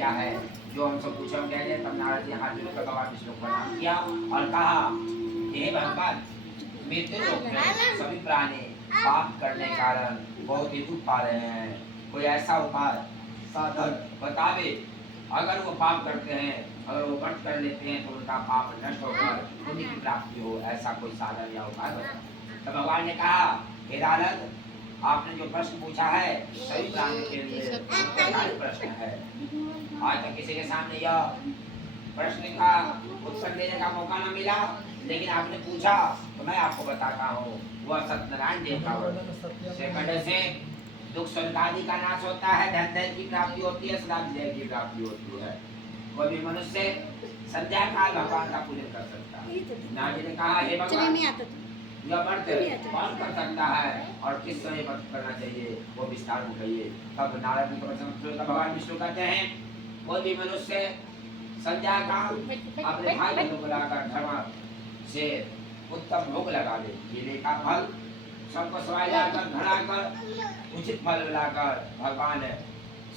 क्या है जो हमसे पूछो हम कह तब नारद जी हाथ जोड़कर भगवान विष्णु को प्रणाम किया और कहा हे भगवान मृत्यु लोक में सभी प्राणी पाप करने के कारण बहुत ही दुख पा रहे हैं। कोई ऐसा उपाय साधन बतावे, अगर वो पाप करते हैं, अगर वो व्रत कर लेते हैं तो उनका पाप नष्ट होकर पुण्य की प्राप्ति हो, ऐसा कोई साधन या उपाय बताओ। तो भगवान ने कहा हे नारद, आपने जो प्रश्न पूछा है सभी प्राणी के लिए उत्तरदायी प्रश्न है। आज तक किसी के सामने यह प्रश्न का उत्तर देने का मौका न मिला, लेकिन आपने पूछा तो मैं आपको बताता हूँ। वह सत्यनारायण देव का व्रत से करने से दुख स्वर्ग आदि का नाश होता है, धन धन की प्राप्ति होती है, सदा विजय की प्राप्ति होती है। कोई भी मनुष्य संध्या काल भगवान का पूजन कर सकता है। नारद जी ने कहा हे भगवान, यह व्रत कौन कर सकता है और किस समय व्रत करना चाहिए, वो विस्तार में कहिए। तब नारद जी को भगवान विष्णु कहते हैं कोई भी मनुष्य संध्या काल अपने भाई बंधु को बुलाकर धर्म से उत्तम भोग लगा दे, केले का फल सबको सवाई लाकर घड़ा कर उचित फल लाकर भगवान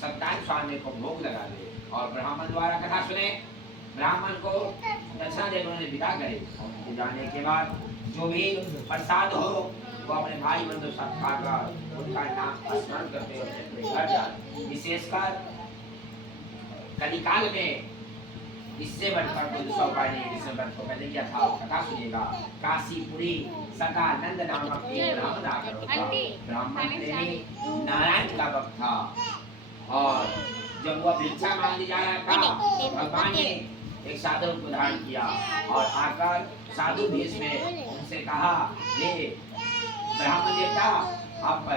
सत्यनारायण स्वामी को भोग लगा दे और ब्राह्मण द्वारा कथा सुने, ब्राह्मण को दक्षिणा देकर उन्हें विदा करे। जाने के बाद जो भी प्रसाद हो वो अपने भाई बंधु सब खाकर उनका नाम स्मरण करते हुए अपने घर जाए। विशेषकर कलिकाल में इससे बढ़कर कोई दूसरा उपाय नहीं। जिसने व्रत को पहले किया था कथा सुनिएगा। काशीपुरी सदानंद नामक एक ब्राह्मण आकर ब्राह्मण प्रेमी नारायण का भक्त था और जब वह भिक्षा मांगने जा रहा था भगवान ने एक साधु को धारण किया और आकर साधु भेष में उनसे कहा हे ब्राह्मण देवता, आप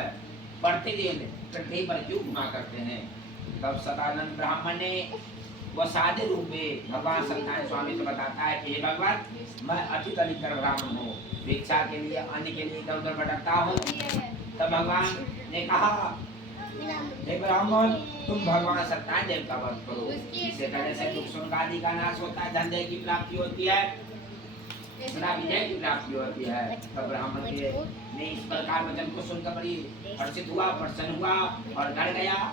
प्रतिदिन पृथ्वी पर क्यों घुमा करते हैं। तब सदानंद ब्राह्मण ने वह साधु रूप में भगवान सत्यनारायण स्वामी को बताता है कि हे भगवान, मैं अति दरिद्र ब्राह्मण हूँ, भिक्षा के लिए अन्न के लिए इधर उधर भटकता हूँ। तब भगवान ने कहा हे ब्राह्मण, तुम भगवान सत्यनारायण देव का व्रत करो, इसे करने से दुख सुख आदि का नाश होता है, धन की प्राप्ति होती है, सदा विजय की प्राप्ति होती है। तब ब्राह्मण के ने इस प्रकार वचन को सुनकर बड़ी हर्षित हुआ, प्रसन्न हुआ और घर गया।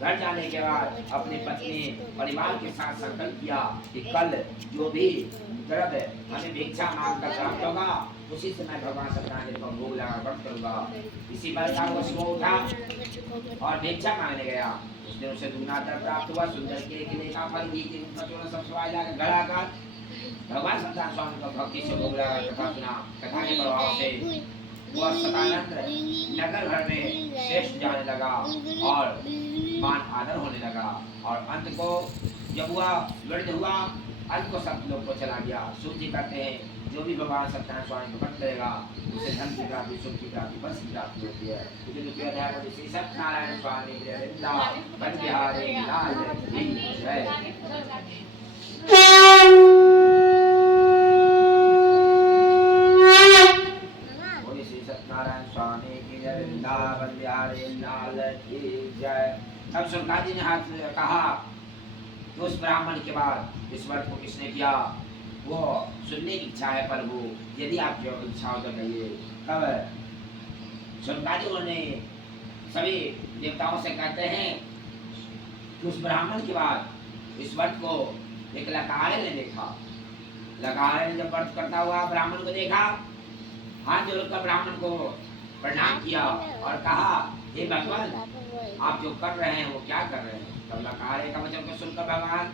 घर जाने के बाद अपनी पत्नी परिवार के साथ संकल्प किया कि कल जो भी द्रव्य हमें भिक्षा मांग कर प्राप्त होगा उसी से मैं भगवान सत्यनारायण को भोग लगा व्रत करूंगा। इसी प्रकार वो सुबह उठा और भिक्षा मांगने गया। उसने उसे दुगना धन प्राप्त हुआ, सुंदर केले का फल घी के सब सवाई लाकर घर आकर भगवान सत्यनारायण स्वामी को भक्ति से भोग लगा कथा सुना। कथा के प्रभाव से वह सदानंद नगर भर में श्रेष्ठ जाने लगा और मान आदर होने लगा और अंत को जब वह वृद्ध हुआ, अंत को सब लोग को चला गया। सूत जी कहते हैं जो भी भगवान सत्यनारायण स्वामी को व्रत करेगा उसे धन की प्राप्ति, सुख की प्राप्ति, बस की प्राप्ति होती है। द्वितीय अध्याय में श्री सत्यनारायण स्वामी के वृंदावन बिहारी लाल की जय। बोलिए श्री सत्यनारायण स्वामी की जय, वृंदावन बिहारी लाल की जय। तब सुनकादी जी ने हाथ कहा कि उस ब्राह्मण के बाद इस व्रत को किसने किया, वो सुनने की इच्छा है प्रभु, यदि आपकी इच्छा हो तो कहिए। तब सुनकादी उन्होंने सभी देवताओं से कहते हैं कि उस ब्राह्मण के बाद इस व्रत को एक लकारे ने देखा। लकारे ने जब व्रत करता हुआ ब्राह्मण को देखा, हाथ जोड़कर ब्राह्मण को प्रणाम किया और कहा हे भगवान, आप जो कर रहे हैं वो क्या कर रहे हैं। तब लकारे का वचन को सुनकर भगवान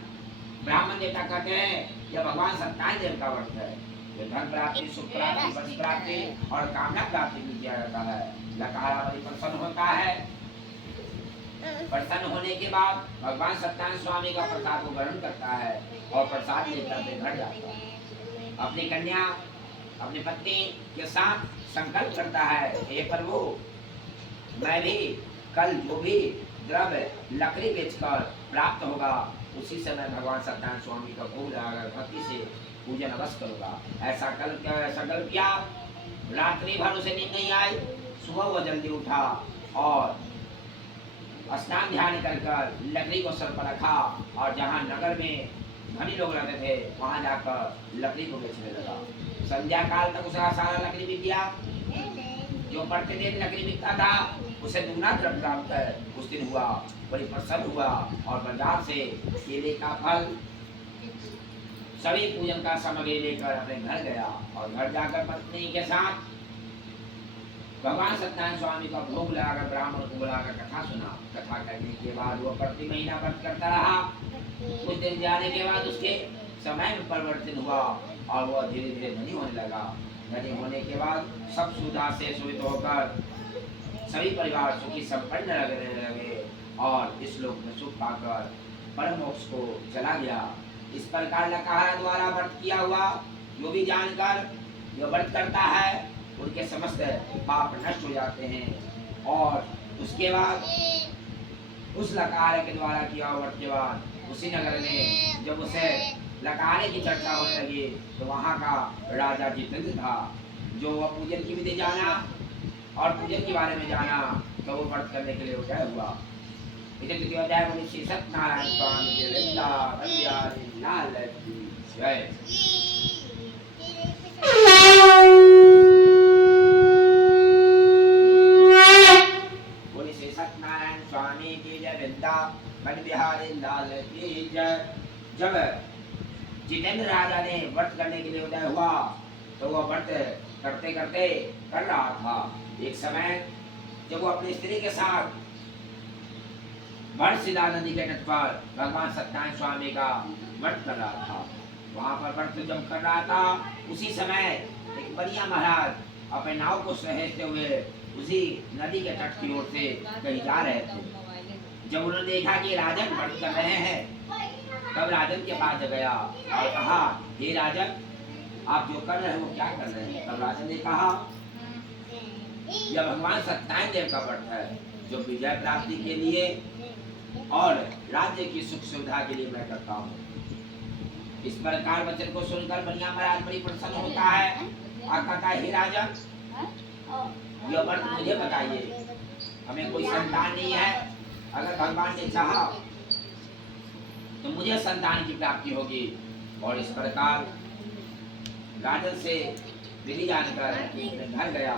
ब्राह्मण देवता कहते हैं यह भगवान सत्यनारायण देव का व्रत है। ये धन प्राप्ति, सुख प्राप्ति, वंश प्राप्ति और कामना प्राप्ति भी किया जाता है। लकारा बड़ी प्रसन्न होता है। प्रसन्न होने के बाद भगवान सत्यनारायण स्वामी का प्रसाद को ग्रहण करता है और प्रसाद लेकर अपने घर जाता है। अपनी कन्या, अपनी पत्नी के साथ संकल्प करता है हे प्रभु, मैं भी कल जो भी द्रव्य लकड़ी बेचकर प्राप्त होगा उसी से मैं भगवान सत्यनारायण स्वामी का भोग लगाकर भक्ति से पूजन अवश्य करूंगा। ऐसा संकल्प किया। रात्रि भर उसे नींद नहीं आई। सुबह वो जल्दी उठा और स्नान ध्यान कर लकड़ी को सर पर रखा और जहाँ नगर में धनी लोग रहते थे वहां जाकर लकड़ी को बेचने लगा। संध्या काल तक उसका सारा लकड़ी बिक गया। जो प्रतिदिन लकड़ी बिकता था उसे दुगना धर्म प्राप्त है। उस दिन हुआ, बड़ी प्रसन्न हुआ और बाजार से केले का फल सभी पूजन का सामग्री लेकर अपने घर गया और घर जाकर पत्नी के साथ भगवान सत्यनारायण स्वामी का भोग लगाकर ब्राह्मण को बुलाकर कथा सुना। कथा करने के बाद वो प्रति महीना व्रत करता रहा। कुछ दिन जाने के बाद उसके समय में परिवर्तन हुआ और वह धीरे धीरे धनी होने लगा। धनी होने के बाद सब सुविधा से सुविध होकर सभी परिवार सुखी संपन्न रहने लगे और इस लोक में सुख पाकर परम मोक्ष को चला गया। इस प्रकार लकाहारा द्वारा व्रत किया हुआ जो भी जानकर जो व्रत करता है उनके समस्त पाप नष्ट हो जाते हैं। और उसके बाद उस लकाहारे के द्वारा किया हुआ व्रत के बाद उसी नगर में जब उसे लकाहारे की चर्चा होने लगी तो वहाँ का राजा जितेंद्र था, जो वह पूजन की विधि जाना और पूजन के बारे में जाना, तो वो व्रत करने के लिए उदय हुआ। इधर द्वितीय अध्याय में श्री सत्यनारायण स्वामी के वृंदावन लाल की जय। बोले श्री सत्यनारायण स्वामी की जय, वृंदावन बिहारी लाल की जय। जब जितेंद्र राजा ने व्रत करने के लिए उदय हुआ तो वह व्रत करते करते कर रहा था। एक समय जब वो अपनी स्त्री के साथ वर्षिदा नदी के तट पर भगवान सत्यनारायण स्वामी का व्रत कर रहा था, वहाँ पर व्रत जब कर रहा था उसी समय एक बढ़िया महाराज अपने नाव को सहेजते हुए उसी नदी के तट की ओर से कहीं जा रहे थे। जब उन्होंने देखा कि राजन व्रत कर रहे हैं तब राजन के पास गया और कहा, हे राजन, आप जो कर रहे हैं वो क्या कर रहे हैं? तब राजन ने कहा, यह भगवान सत्यनारायण देव का व्रत है जो विजय प्राप्ति के लिए और राज्य की सुख सुविधा के लिए मैं करता हूँ। इस प्रकार वचन को सुनकर बढ़िया महाराज बड़ी प्रसन्न होता है और कहता है, हे राजन, यह व्रत मुझे बताइए, हमें कोई संतान नहीं है, अगर भगवान ने चाहा तो मुझे संतान की प्राप्ति होगी। और इस प्रकार राजन से विधि जानकर अपने घर गया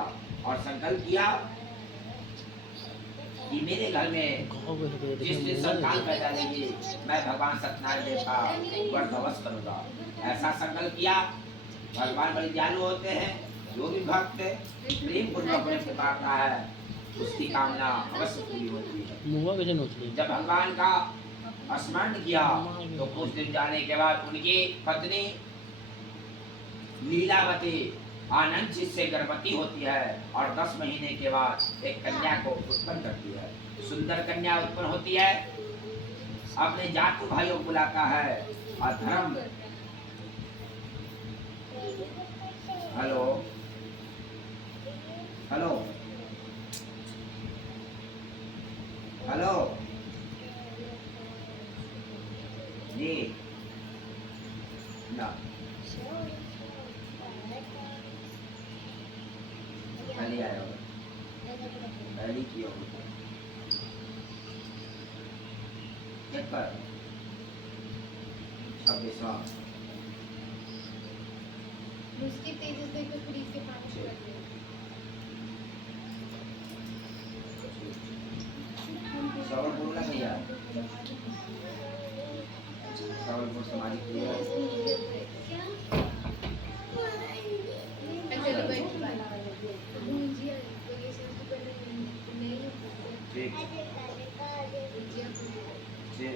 और संकल्प किया कि मेरे घर में जिस दिन संतान पैदा लेगी मैं भगवान सत्यनारायण देव का व्रत अवश्य करूंगा। ऐसा संकल्प किया। भगवान बड़े दयालु होते हैं, जो भी भक्त प्रेम पूर्वक उन्हें पुकारता है उसकी कामना अवश्य पूरी होती है। जब भगवान का स्मरण किया तो कुछ दिन जाने के बाद उनकी पत्नी लीलावती आनंद से गर्भवती होती है और 10 महीने के बाद एक कन्या को उत्पन्न करती है। सुंदर कन्या उत्पन्न होती है, अपने जातु भाइयों को बुलाता है और धर्म हेलो हेलो हेलो जी ना पहले आया होगा, पहले की होगी एक पर 26वां उसकी तेजस देखो फ्रीज के पानी से रख दिया। सवाल बोलना नहीं यार, सवाल बोल सामाजिक क्रिया ठीक ठीक